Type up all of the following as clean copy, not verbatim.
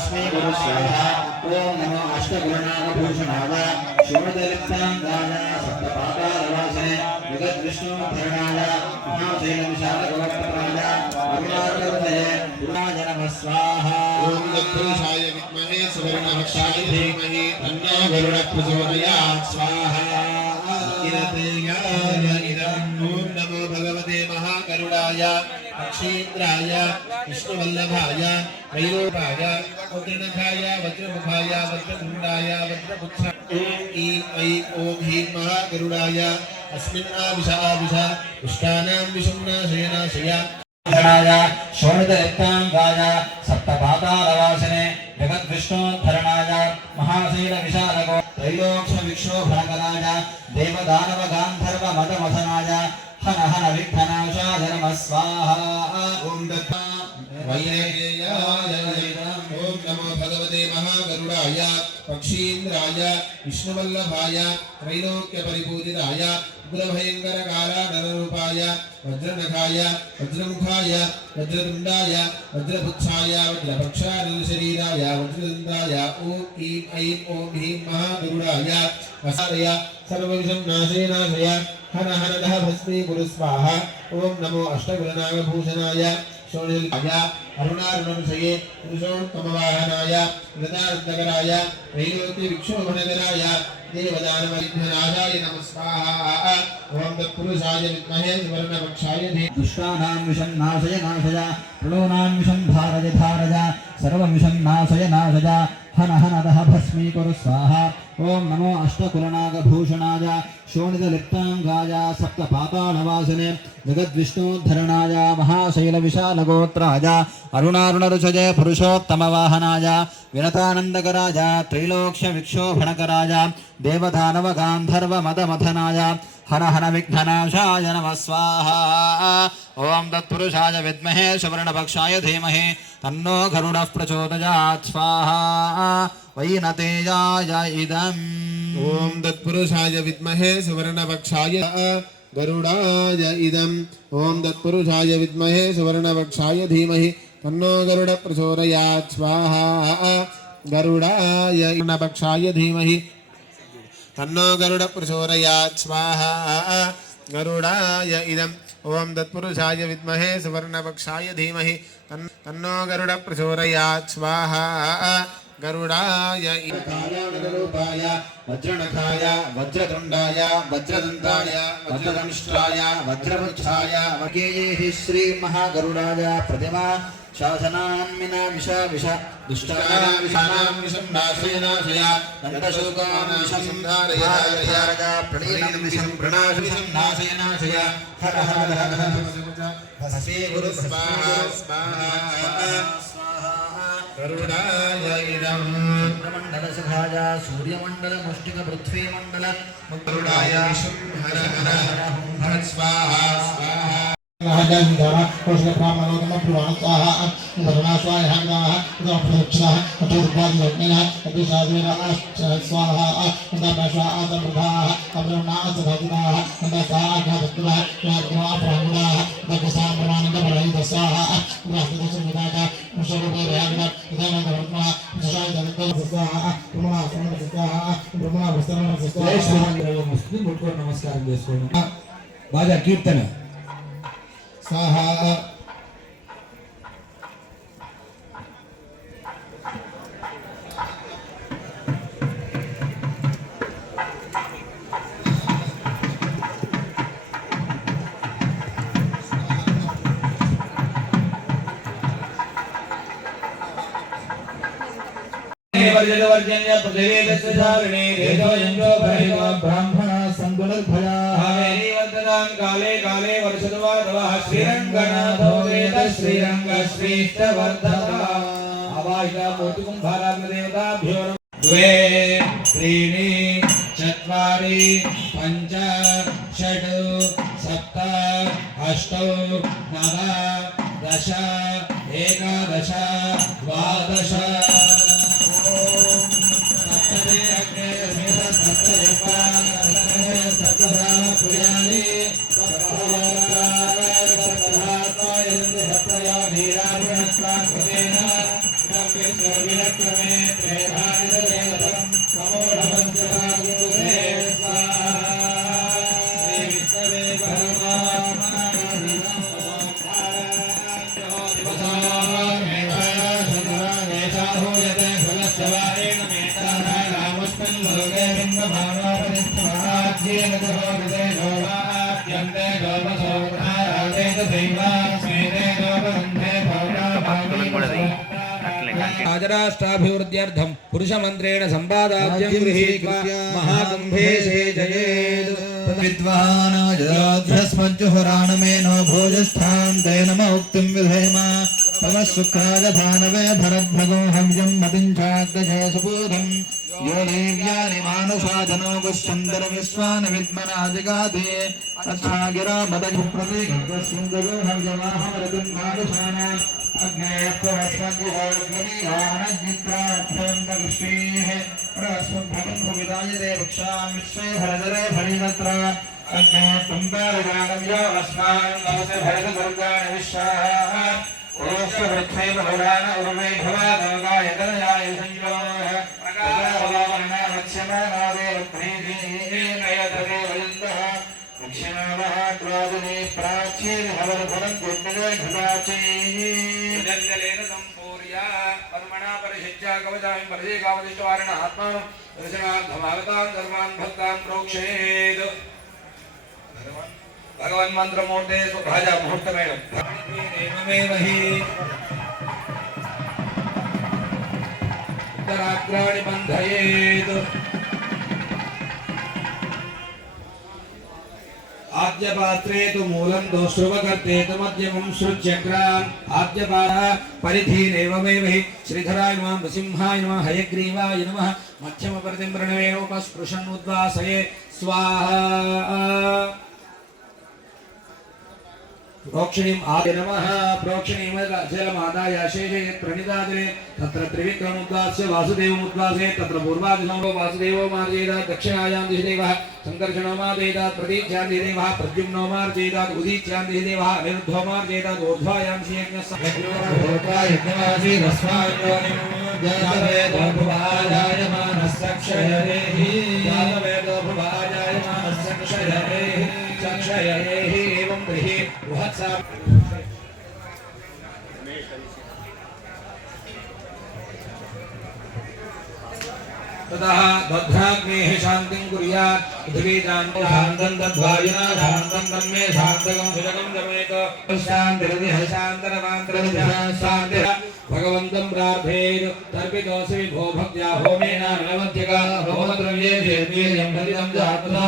भस्मी गुरु स्वाहा ओम नमो अष्टगुणनागभूषणाय शोणदलिप्तांगाय सप्तपातालवासिने जगद्विष्णुधरणाय महाशैलविशालगोत्रत्राय अरुणाचलदये गुणाय नमः स्वाहा ओम तत्पुरुषाय विद्महे सुवर्णभक्षाय धीमहि तन्नो गरुडः प्रचोदयात् स्वाहा ओम नमो भगवते महाकरुणाय अक्षीन्द्राय विष्णुवल्लभाय वैरूपाय वज्रनखाय वज्रमुखाय वज्रतुण्डाय वज्रपुच्छाय ओम ईं ऐं ओम ह्रीं महागरुडाय अस्मिन्नाविषाविष दुष्टानां विषुम्नाशयनाशय शोणितलिप्तांगाय सप्तपातालवासिने जगद्विष्णोद्धरणाय महाशैलविशालगो त्रैलोक्यविक्षोभणकराय देवदानवगान्धर्वमदमथनाय हन हन विघ्ननाशाय नमः स्वाहा ओम दत्ता वैरेयाय ओम नमो भगवते महागरुडाय पक्षीन्द्राय विष्णुवल्लभाय त्रैलोक्यपरिपूजिताय उग्रभयङ्करकालानररूपाय वज्रनखाय वज्रमुखाय वज्रतुण्डाय वज्रपुच्छाय वज्रपक्षानरशरीराय वज्रदन्ताय ओम ईं ऐं ओम ह्रीं महागरुडाय वसादय सर्वविषं नाशय हर हरदः भस्मी गुरु स्वाहा ओम नमो अष्टगुणनागभूषणाय शोणिताय अरुणारुणविषये पुरुषोत्तमवाहनाय गदानन्दकराय त्रैलोक्यविक्षोभणकराय देवदानवविघ्ननाशाय नमः स्वाहा ओम तत्पुरुषाय विद्महे सुवर्णभक्षाय धीमहि दुष्टानां विषं नाशय प्रणोनां विषं धारय सर्वविषं नाशय हन हनदः भस्मी कुरु स्वाहा ओम नमो अष्टकुलनागभूषणाय शोणितलिप्तांगाय सप्तपातालवासिने जगद्विष्णुधरणाय महाशैलविशालगोत्राय अरुणारुणरुचये पुरुषोत्तमवाहनाय विनतानन्दकराय त्रैलोक्यविक्षोभणकराय देवदानवगान्धर्वमदमथनाय हर हर विघ्ननाशाय नमः स्वाहा ओम तत्पुरुषाय विद्महे सुवर्णभक्षाय धीमहि तन्नो गरुडः प्रचोदयात् स्वाहा वैनतेयाय इदम् ओम तत्पुरुषाय विद्महे सुवर्णभक्षाय गरुडाय इदम् ओम तत्पुरुषाय विद्महे सुवर्णभक्षाय धीमहि तन्नो गरुडः प्रचोदयात् स्वाहा गरुडाय सुवर्णभक्षाय धीमहि तन्नो गरुडः प्रचोदयात् स्वाहा गरुडाय इदम् ओम तत्पुरुषाय विद्महे सुवर्णभक्षाय धीमहि तन्नो गरुडः प्रचोदयात् स्वाहा गरुडाय कालानरूपाय वज्रनखाय वज्रतुण्डाय वज्रदन्ताय वज्रदंष्ट्राय वज्रपुच्छाय वकेयेहि श्री महागरुडाय प्रतिमा शासनान्मिना विष दुष्टानां विषं नाशय दन्तशोकां विषं धारय प्रणीनं विषं प्रणाशं नाशय हर हर हर भस्मे गुरु स्वाहा गरुडाय इदं चन्द्रमण्डलसुखाय सूर्यमण्डलमुष्टिकपृथ्वीमण्डल गरुडाय विष्णु हर हर हर स्वाहा स्वाहा कोशब्राह्मणोत्तम पुराणसाः धर्मास्वाय हंगाः प्रदक्षिणाः चतुर्पादयोग्नः अभिषादेन स्वाहा दशः आदमृताः अब्रह्मणाः सदादिनाः दशाघातकृतः याग्रहा प्राङ्गुणाः दशसाम्प्रमाणिकपरहितस्वाः राष्ट्रदशमिदाः मुशरुपेरयाग्नः इदानन्दवर्त्मः दशायदन्तस्वाः ब्रह्मणासमनस्वाः ब्रह्मणावस्तरमस्वाः मुस्लिम मुट्को नमस्कार చేసుకోండి బాగా కీర్తన स्वाहा वर्जन्य प्रतिवेदस्य धारिणे रेतो यंजो भैरव ब्राह्मण संगुलभया हवेरी वर्तदान काले काले वर्षद्वादवः श्रीरंगनाथो वेद श्रीरंग श्रेष्ठ वर्धता आवाहिता मूर्ति कुंभाराग्न देवताभ्यो द्वे त्रीणि चत्वारि पञ्च षट् सप्त अष्ट नव दश एकादश द्वादश राजराष्ट्राभिवृद्ध्यर्थं पुरुषमन्त्रेण सम्पादाज्यं गृहीत्वा महाकुम्भे जयेत् विद्वान् जयोध्रस्मज्जुहुराणमेनो भोजस्थां तेन उक्तिं विधेम तमः शुक्राय भानवे भरद्भगो हव्यं मतिं चाग्रजय सुबोधं यो देव्यानि मानुषाधनो गुश्चन्दर विश्वान् विद्मनादिगाधे तच्छागिरा मदयुप्रतिगस्सुन्दरो हव्यमाहमरतिं मानुषाणाम् अग्नेयत्वस्मद्युहोर्गमीयानजित्राभ्यन्तकृष्णेः प्रस्वद्भगन्भुविदाय देवक्षां विश्वे भरदरे भरिणत्र अग्नेयत्वम्बालिदानव्यो अस्मान् नमस्ते भरतदुर्गाणि विश्वाः पुरोष्टवृक्षे बहुरान उर्वे भवादोगाय तनयाय संयोः प्रकाशवामनादेवप्रीतिनयतदेवयन्तः दक्षिणामः द्वादने प्राच्ये भवनफलं गुण्डले भवाचैः सम्पूर्या कर्मणा परिशिष्या कवचामि परजे कामदिष्टवारिण आत्मानं दर्शनार्थमागतान् सर्वान् भक्तान् प्रोक्षेत् भगवन् मंत्रमूर्ते सुभाजा मुहूर्तमेव एवमेव हि उत्तराग्राणि बन्धयेत् आद्यपात्रे तु मूलं दोश्रुवकर्ते तु मध्यमं सृज्यग्राम् आद्यपाः परिधीनेवमेव हि श्रीधराय नमः नृसिंहाय नमः हयग्रीवाय नमः मध्यमपरिधिं प्रणवेणोपस्पृशन् उद्वासये स्वाहा प्रोक्षणीम् आदि नमः प्रोक्षणीम् जलमादाय शेषयेत् प्रणिदादिने तत्र त्रिविक्रमोद्वास्य वासुदेवमुद्वासयेत् तत्र पूर्वादिसंभो वासुदेवो मार्जयेत् दक्षिणायां दिशि देवः सङ्कर्षणो मार्जयेत् प्रतीच्यां दिशि देवः प्रद्युम्नो मार्जयेत् उदीच्यां दिशि देवः अनिरुद्धो मार्जयेत् ऊर्ध्वायां एवं गृहे बृहत्सा ततः बद्धाग्नेः शान्तिं कुर्यात् पृथिवी शान्तं तद्वायुना शान्तं तन्मे शान्तकं सुजगं जमेत शान्तिरधिः शान्तरवान्तरशान्तिः भगवन्तं प्रार्थेत् तर्पितोऽसि विभो भक्त्या होमेन नवद्यका होमद्रव्ये वीर्यं फलितं जातदा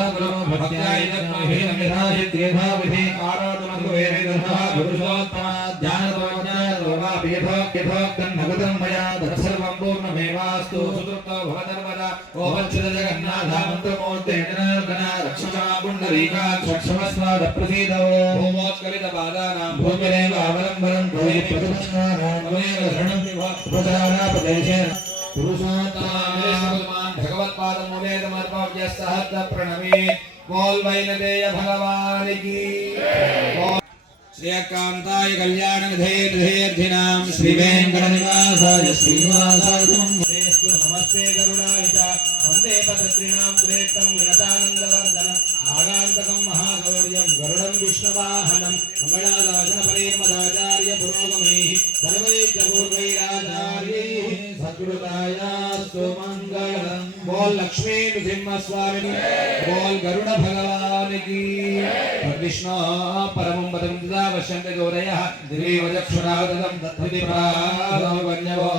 भक्त्या इदग्महीनं यथा सिद्ध्येथा विधि आराधनं वेदितः पुरुषोत्तमा ध्यानतो यथोक्तं मया तत्सर्वं पूर्णमेवास्तु सुतृप्तो भवधर्मदा ओभच्छद जगन्नाथमन्त्रमूर्ते जनार्दना रक्षसा पुण्डरीकाक्षमस्मादप्रसीदो भूमोत्कलितपादानां भूमिरेव अवलम्बनं भूमि प्रतिपन्नानां उपचारापदेशेन पुरुषोत्तमान् भगवत्पादमूले समर्पव्यस्तहस्त प्रणमे बोल वैनदेय भगवान की श्रीकांताय कल्याणनिधेर्धिनां श्रीवेङ्कटनिवासाय श्रीनिवासाय नमस्ते गरुडाय वन्दे पदत्रीणां श्रेष्ठं विनतानन्दवर्धनं नागान्तकं महागौर्यं गरुडं विष्णुवाहनं मंगलादासनपरिमदाचार्य पुरोगमैः सर्वैश्च पूर्वैराचार्यैः सद्गुरुतायास्तु मङ्गलम् बोल लक्ष्मी नृसिंहस्वामिनि बोल गरुड भगवान की विष्णु परमं पदं ददावश्यन्ते गौरयः दिवीवचक्षुरादं तत्विप्रादो वन्यवो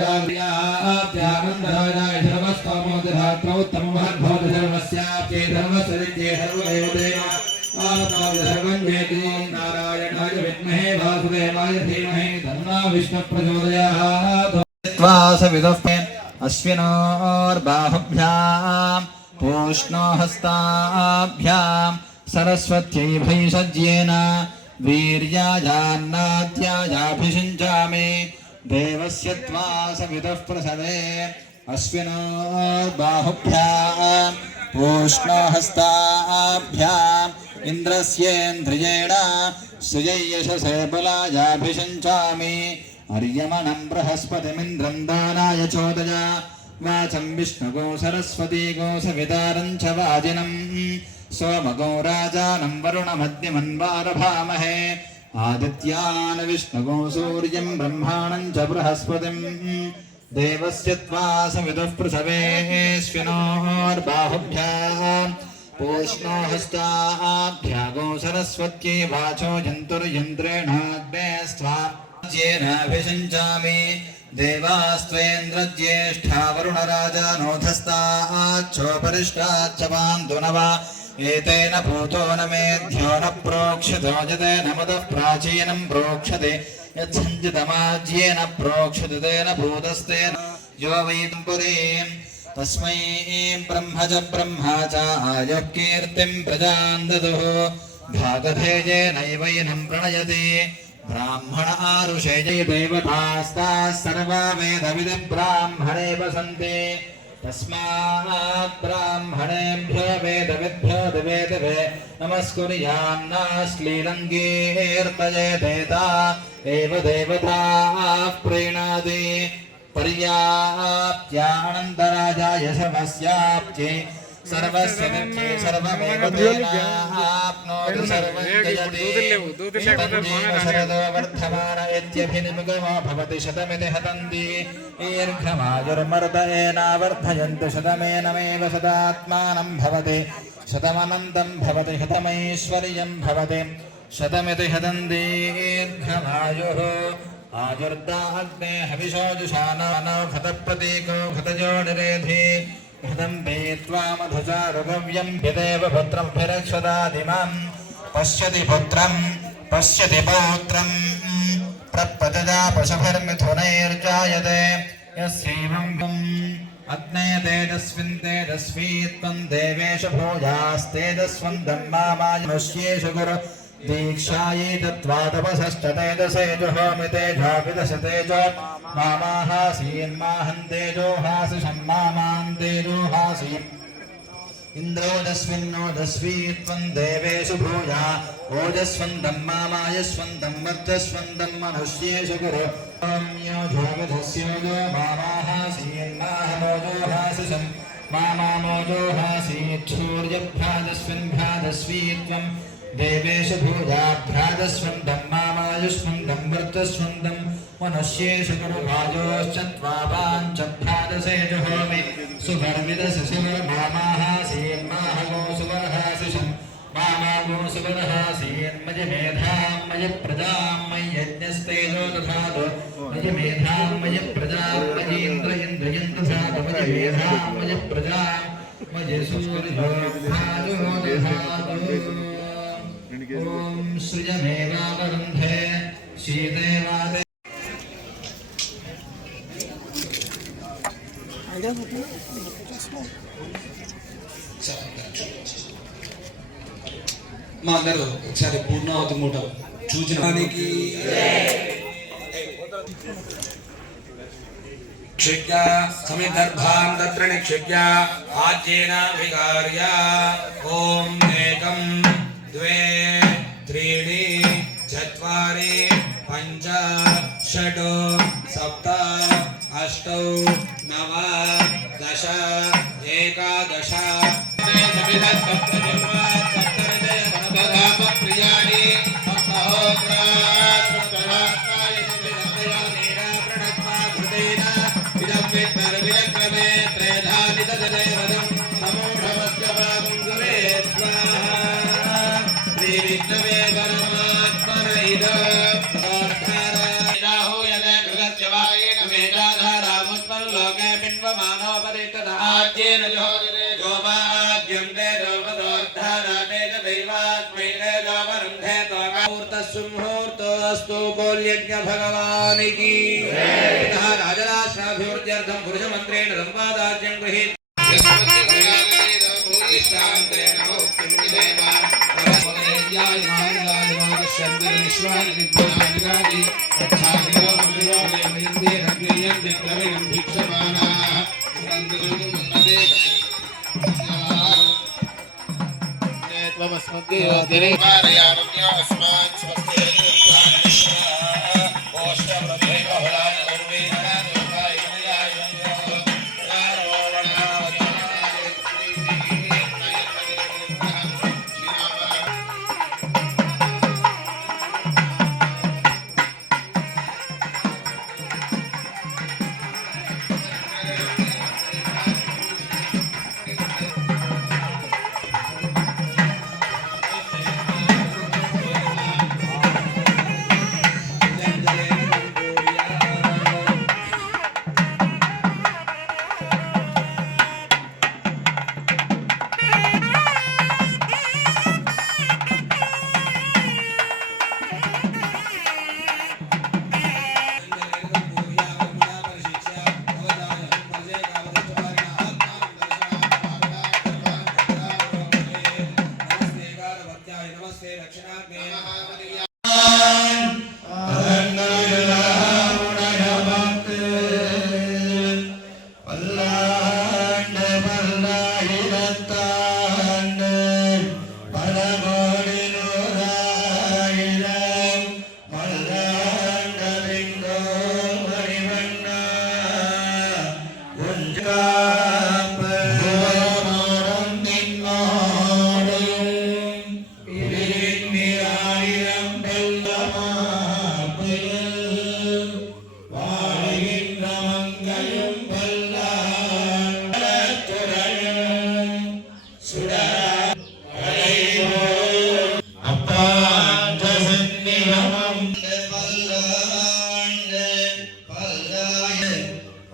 जार्यात्यानन्दराय सर्वस्तमोदधात्रौ तममहद्भवति सर्वस्याप्ये धर्मसरित्ये सर्वमेव देव सर्वं वेति नारायणाय विद्महे वासुदेवाय धीमहि तन्नो विष्णुः प्रचोदयात् त्वा सविदुः अश्विनोर्बाहुभ्यां पूष्णो हस्ताभ्यां सरस्वत्यै भैषज्येन वीर्याजान्नाद्याजाभिषिञ्चामि देवस्य त्वा सविदुः प्रसवे अश्विनोर्बाहुभ्यां पूष्णो हस्ताभ्याम् इन्द्रस्येन्द्रियेण सुजयशसे बलाजाभिषिञ्चामि अर्यमणं बृहस्पतिमिन्द्रं दानाय चोदय वाचं विष्णुगो सरस्वती गो सवितारं च वाजिनं सोमगो राजानं वरुणमद्यमन्वारभामहे आदित्यान् विष्णुगो सूर्यं ब्रह्माणं च बृहस्पतिं देवस्य त्वा सवितुः पृथवेश्विनोर्बाहुभ्यः पूष्णो हस्ताभ्यागो सरस्वत्यै वाचो जन्तुर्यन्त्रेणाग्ने स्वाजेनाभिषञ्चामि देवास्त्वेन्द्रज्येष्ठा वरुणराजानोधस्ताच्छोपरिष्टाच्च पान्तुनवा एतेन भूतो न मेऽध्यो न प्रोक्षतो यतेन मदः प्राचीनं प्रोक्षते यच्छञ्चितमाज्येन प्रोक्षते तेन भूतस्तेन यो वैतं पुरीम् तस्मै ब्रह्म च ब्रह्मा च आयुः कीर्तिं प्रजां ददुः भागधेयेनैवैनं प्रणयति ब्राह्मण आरुषे जय देवतास्ताः सर्वा वेदविदि ब्राह्मणे वसन्ति तस्मात् ब्राह्मणेभ्यो वेदविद्भ्यो दिवे नमस्कुर्यान्नाश्लीलङ्गीर्तयेतेता एव देवताः प्रीणाति पर्याप्त्यानन्तराजाय समस्याप्त्यै सर्वस्य नित्ये सर्वमेव तेनाप्नोति सर्वं जयति शरदो वर्धमान इत्यभिनिमुखमो भवति शतमिति हतन्ति दीर्घमायुर्मर्द एनावर्धयन्ति शतमेनमेव शतात्मानं भवति शतमनन्तं भवति शतमैश्वर्यं भवति शतमिति हतन्ति दीर्घमायुः आजुर्दाग्ने हविषोजुषानो खतप्रतीको खतजोनिरेधि घृतं पीत्वा मधुचारुगव्यं पिदेव पुत्रं भिरक्षदादिमां पश्यति पुत्रं पश्यति पौत्रं प्रपतजा पशुभिर्मिथुनैर्जायते यस्यैवं अग्ने तेजस्विन् तेजस्वी त्वं देवेषु भूयास्तेजस्वन्दं मामायुष्येषु गुरु दीक्षायै दत्त्वा तपसश्च तेजसेजुहोमि तेजोभिदशतेजो मामाहासीन्माहं तेजोहासि सम्मामां तेजोहासि इन्द्रोदस्विन्नोदस्वी त्वं देवेषु भूया ओजस्वन्दं मामायस्वन्दं वर्चस्वन्दं मनुष्येषु कुरु योजोविधस्योजो मामाहासीन्माहमोजोहासि मामामोजोहासीत् सूर्यभ्राजस्विन्भ्राजस्वी त्वं देवेषु भूयाभ्राजस्वन्दं मामायुष्वन्दं वर्चस्वन्दं मनुष्येषु कुरु भाजोश्चत्वापाञ्चभ्राजसे जुहोमि सुवर्विदसि सुवर्मामाहासीन्माहगो सुवर्हासिषं मामागो सुवर्हासीन्मयि मेधां मयि प्रजां मयि यज्ञस्तेजो दधातु मयि मेधां मयि प्रजां मयीन्द्र इन्द्रयं दधातु मयि मेधां मयि प्रजां मयि सूर्यो भाजो दधातु ॐ श्रियमेवावरुन्धे शीतेवादे మా అందరూ ఒకసారి పూర్ణావతి మూట చూచినానికి क्षिप्य समिदर्भान् तत्र निक्षिप्य आज्येनाभिकार्य ॐ एकं द्वे त्रीणि चत्वारि पञ्च षट् सप्त अष्टौ नव दश एकादश मुहूर्तस्तु कोल्यज्ञ भगवान की राजराष्ट्राभिवृद्ध्यर्थं पुरुषमन्त्रेण संवादाज्यं गृहीत त्वमस्मद्देवदेवारयामन्यो अस्मान् स्वस्ति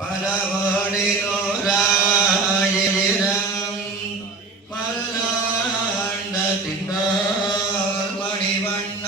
പലവടിനോരായിരം മല്ലാണ്ട തിന്നോർ മണിവണ്ണ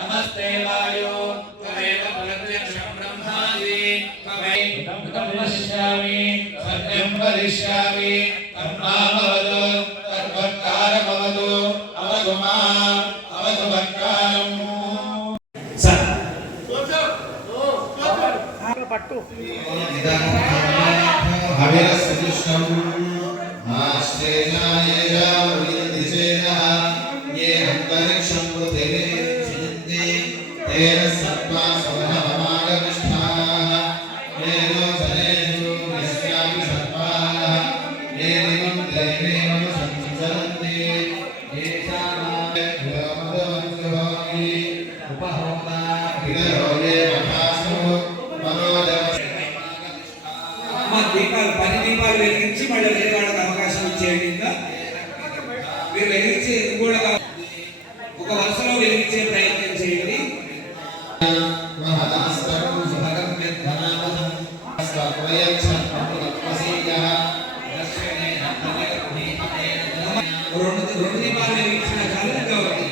नमस्ते वायो त्वमेव फलप्रत्यक्षं ब्रह्मासि त्वमेव पश्यामि सत्यं वदिष्यामि तन्मामवतु तद्वक्कारमवतु अवतु माम् अवतु वक्कारम् अभिरसदृष्टम् ये अंतरिक्षं पृथिवी तेन सत्त्वा समहमागमिष्ठाः येनो जनेषु यस्यापि सत्त्वाः ये दिवं देवेन संचरन्ति येषामामदवन्सुभोगी उपहोता हृदयो ये महासु मनोदव మా దీపాలు 10 దీపాలు వెలిగించి మళ్ళీ వేరే వాళ్ళకి అవకాశం ఇచ్చేయండి. ఇంకా మీరు వెలిగించి కూడా ఒక వరుసలో వెలిగించే ప్రయత్నం చేయండి. రెండు దీపాలు వెలిగించిన చాలు. ఇంకా ఒకటి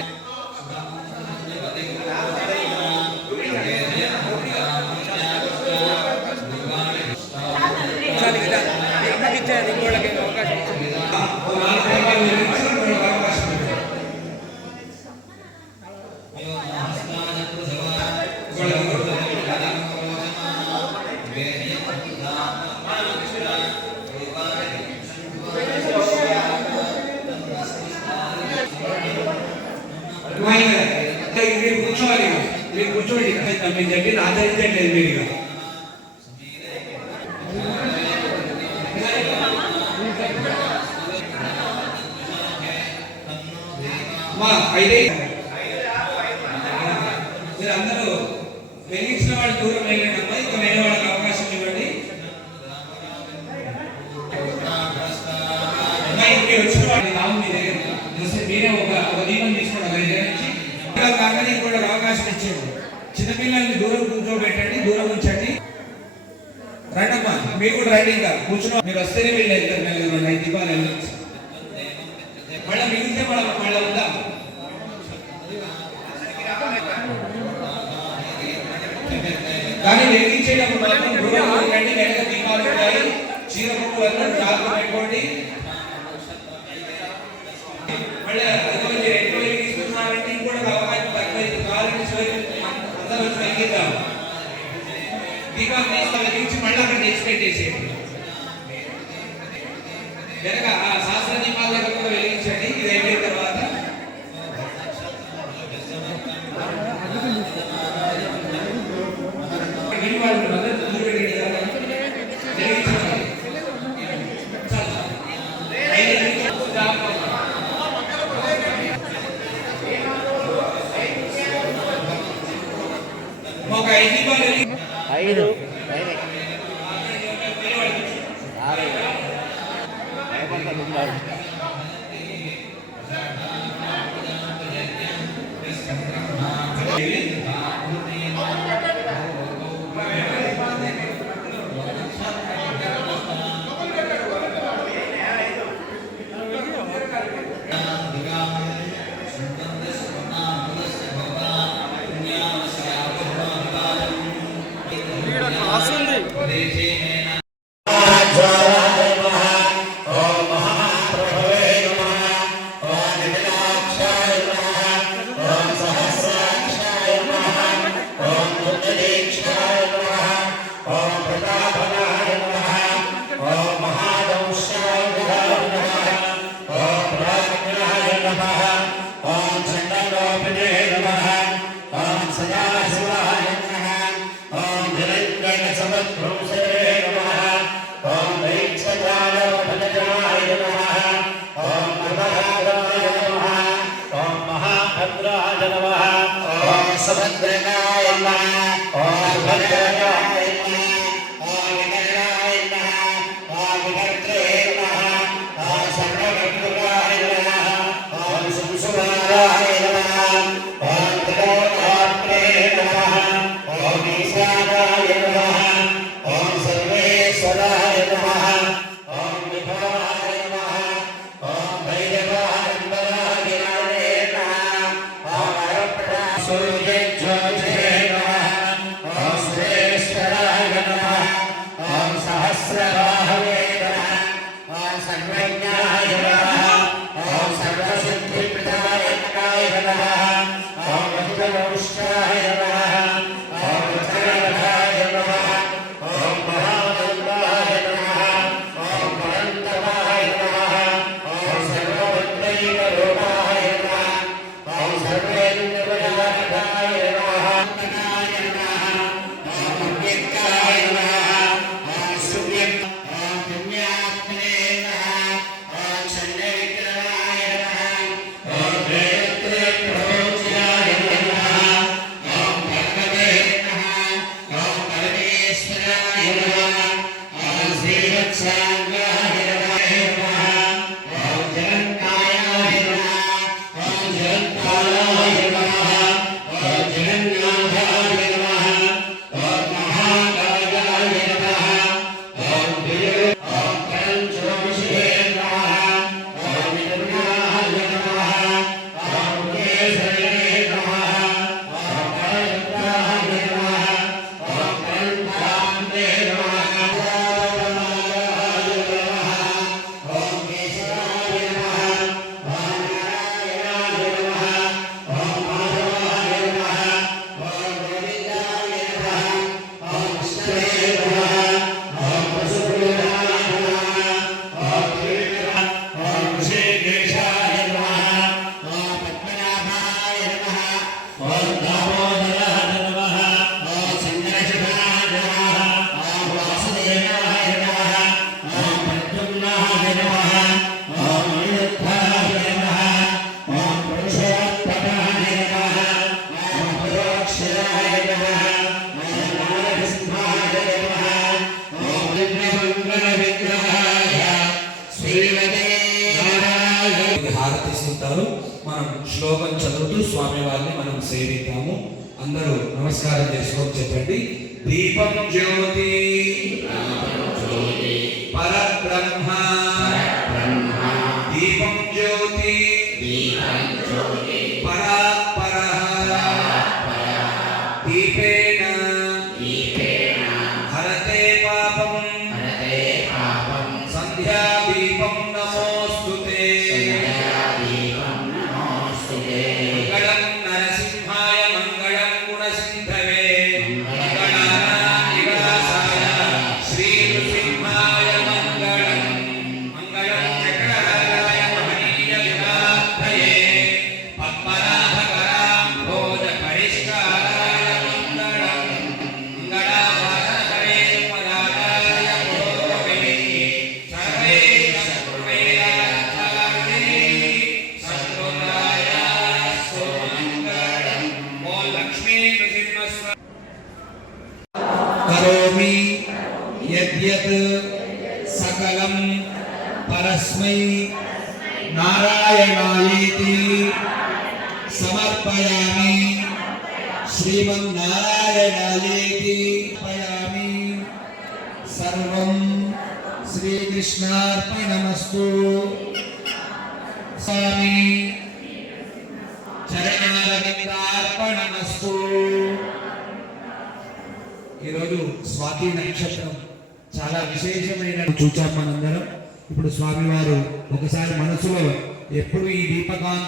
మీరు కూర్చోవాలి. మీరు కూర్చోండి. మీరు చెప్పి ఆచరించట్లేదు మీరు. అయితే మీరు అందరూ వెలిగించిన వాళ్ళు దూరం వెళ్ళినప్పుడు ఇక వేరే వాళ్ళకి అవకాశం ఇవ్వండి. వచ్చిన వాళ్ళు రాము మీ దగ్గర మీరే ఒక దీపం తీసుకోండి. దగ్గర నుంచి కాగానే కూడా అవకాశం ఇచ్చేది. చిన్నపిల్లల్ని దూరం కూర్చోబెట్టండి, దూరం ఉంచండి. రండమ్మా మీరు కూడా రండి. ఇంకా కూర్చున్న మీరు వస్తేనే వీళ్ళు వెళ్తారు. ఐదు దీపాలు వెలిగించి మళ్ళీ మిగిలితే మళ్ళీ ఉందాం. కానీ వెలిగించేటప్పుడు మాత్రం దూరం ఉండండి. వెనక దీపాలు ఉంటాయి. చీర ముక్కు అందరూ జాగ్రత్త పెట్టుకోండి. మళ్ళీ ఎక్కువ వెలిగిస్తున్నారంటే ఇంకోటి అవకాశం తక్కువైంది. కావాలంటే అందరూ వచ్చి వెలిగిద్దాం. దీపాలు వెలిగించి మళ్ళీ అక్కడ తెచ్చి పెట్టేసేయండి. వెనక ఆ శాస్త్ర దీపాల దగ్గర కూడా వెలిగించండి. ఇది అయిపోయిన తర్వాత ఒక 5 దీపాలు 5 6 భయపడతారు. भद्रकाय नमः ओम भद्रकाय नमः ओम विकरणाय नमः ओम विकर्त्रे नमः ओम सर्वभद्रकाय नमः ओम संसुराय नमः ओम त्रिलोकात्रे नमः ओम ईशानाय नमः ओम सर्वेश्वराय नमः ओम विभवाय नमः ओम भैरवाय नमः ओम सूर्यज्योतिषे नमः ओम सुरेश्वराय नमः ओम सहस्रबाहवे नमः ओम सर्वज्ञाय नमः ओम सर्वसिद्धिप्रदायकाय नमः ओम वज्रवंशाय नमः ओम वज्रवधाय नमः ओम महानन्दाय नमः ओम अनन्तमाय नमः ओम सर्वभद्रैकरूपाय नमः ओम सर्वेन्द्रविनायकाय नमः नाय नमः ओम अव्यक्ताय नमः ओम सूर्यं ओम पुण्यात्मने नमः ओम शनैकराय नमः ओम वेदत्रे प्रभोज्याय नमः ओम भगवते नमः ओम परमेश्वराय नमः ओम श्रीवत्सांगाय नमः ओम जगन्नाथाय नमः ओम जगन्नाथाय नमः ओम जगन्नाथाय नमः ओम महाकायाय नमः ओम विजय ओम पंचविंशे नमः ओम विद्याय नमः ओम केसरे नमः ओम परमाय नमः ओम परमात्मे नमः ओम केशवाय नमः ओम नारायणाय नमः ओम माधवाय नमः ओम गोविन्दाय नमः ओम कृष्णाय नमः ओम वसुदेवाय नमः ओम त्रिविक्रम ओम ऋषिकेशाय नमः ओम पद्मनाभाय नमः ओम दामोदराय नमः ओम संकर्षणाय नमः ओम वासुदेवाय नमः ओम प्रद्युम्नाय नमः ओम अनिरुद्धाय नमः ओम पुरुषोत्तमाय नमः ओम परोक्षराय नमः ओम नारसिंहाय नमः ओम विघ्नमङ्गलविग्रहाय శ్రీమతే నారాయణ ఇది హారతి ఇస్తుంటారు. మనం శ్లోకం చదువుతూ స్వామి వారిని మనం సేవిద్దాము. అందరూ నమస్కారం చేసుకొని చెప్పండి. దీపం జ్యోతి పరబ్రహ్మ దీపం జ్యోతి పరాత్పరః దీపేన హరతే పాపం సంధ్యా దీపం నమోస్తుతే మంగళం నరసింహాయ మంగళం గుణసింధవే మంగళానాయ శ్రీ నృసింహాయ మంగళం మంగళం చక్రధరాయ మహనీయ విరాధయే పద్మనాభకరాం భోజ పరిష్కారాయ మంగళం మంగళాభరణహరే పదాయ భోగవే సర్వే సర్వేయాచార్యే సర్వదాయ సోమంగళం ఓం లక్ష్మీ నృసింహస్వ కరోమి యద్యత్ సకలం పరస్మై నారాయణాయేతి సమర్పయామి శ్రీమన్నారాయణాయేతి సమర్పయామి సర్వం శ్రీకృష్ణార్పణమస్తు స్వామి చరణారవిందార్పణమస్తు. ఈరోజు స్వాతి నక్షత్రం చాలా విశేషమైన చూచాం మనందరం. ఇప్పుడు స్వామివారు ఒకసారి మనసులో ఎప్పుడు ఈ దీపకాంతి